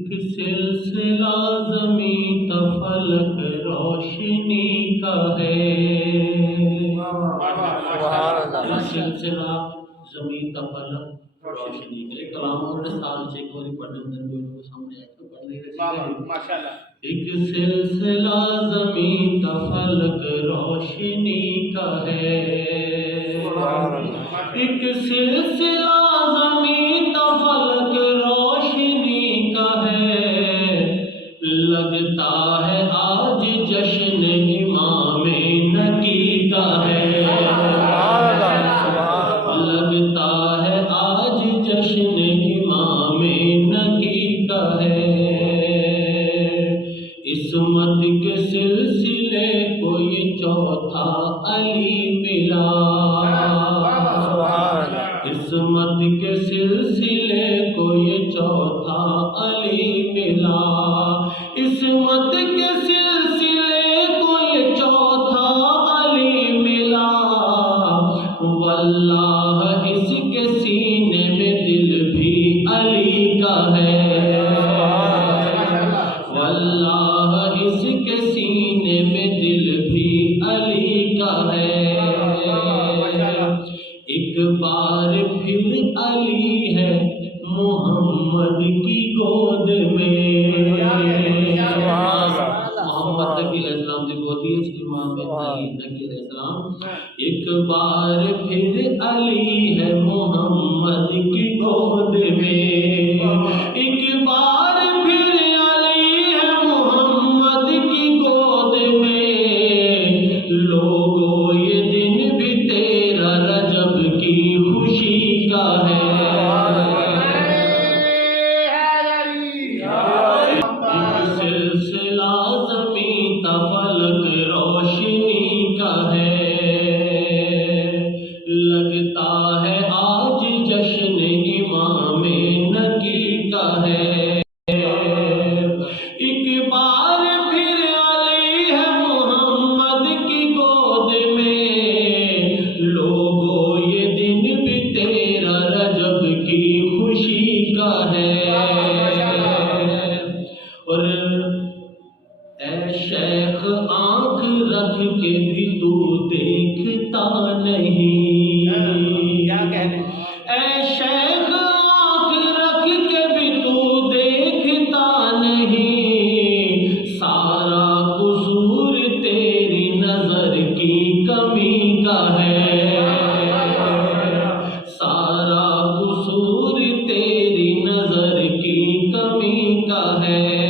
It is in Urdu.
ایک سلسلہ زمیں تا فلک روشنی کا ہے، ایک سلسلہ زمیں تا فلک روشنی کا ہے۔ کلام اور سال سے ایک باری پڑھنے اندر کوئی سامنے آئے تو پڑھ لے رہے۔ ایک سلسلہ زمیں تا فلک روشنی کا ہے، ایک سلسلہ زمیں تا فلک روشنی کا ہے، لگتا ہے آج جشن امام نکی کا ہے، لگتا ہے آج جشن امام نکی کا ہے۔ عصمت کے سلسلے کو یہ چوتھا علی ملا، عصمت کے سلسلے کو یہ چوتھا علی ملا، عصمت کے سلسلے کو یہ چوتھا علی ملا، واللہ اس کے سینے میں دل بھی علی کا ہے، واللہ اس کے سینے میں دل بھی علی کا ہے۔ ایک بار پھر علی ہے محمد کی گود میں، محمد نبی علیہ السلام کی گودی ہے امام علی نبی علیہ السلام۔ ایک بار پھر علی ہے محمد کی گود میں، ایک بار پھر علی ہے محمد کی گود میں، لوگوں یہ دن بھی تیرا رجب کی خوشی کا ہے۔ ایک سلسلہ زمیں تا فلک روشنی کا ہے، لگتا ہے آج جشن امام نکی کا ہے۔ ایک بار پھر علی ہے محمد کی گود میں، لوگوں یہ دن بھی تیرا رجب کی خوشی کا ہے۔ اور اے شیخ آنکھ رکھ کے بھی تو دیکھتا نہیں، اے شیخ آنکھ رکھ کے بھی تو دیکھتا نہیں، سارا قصور تیری نظر کی کمی کا ہے، سارا قصور تیری نظر کی کمی کا ہے۔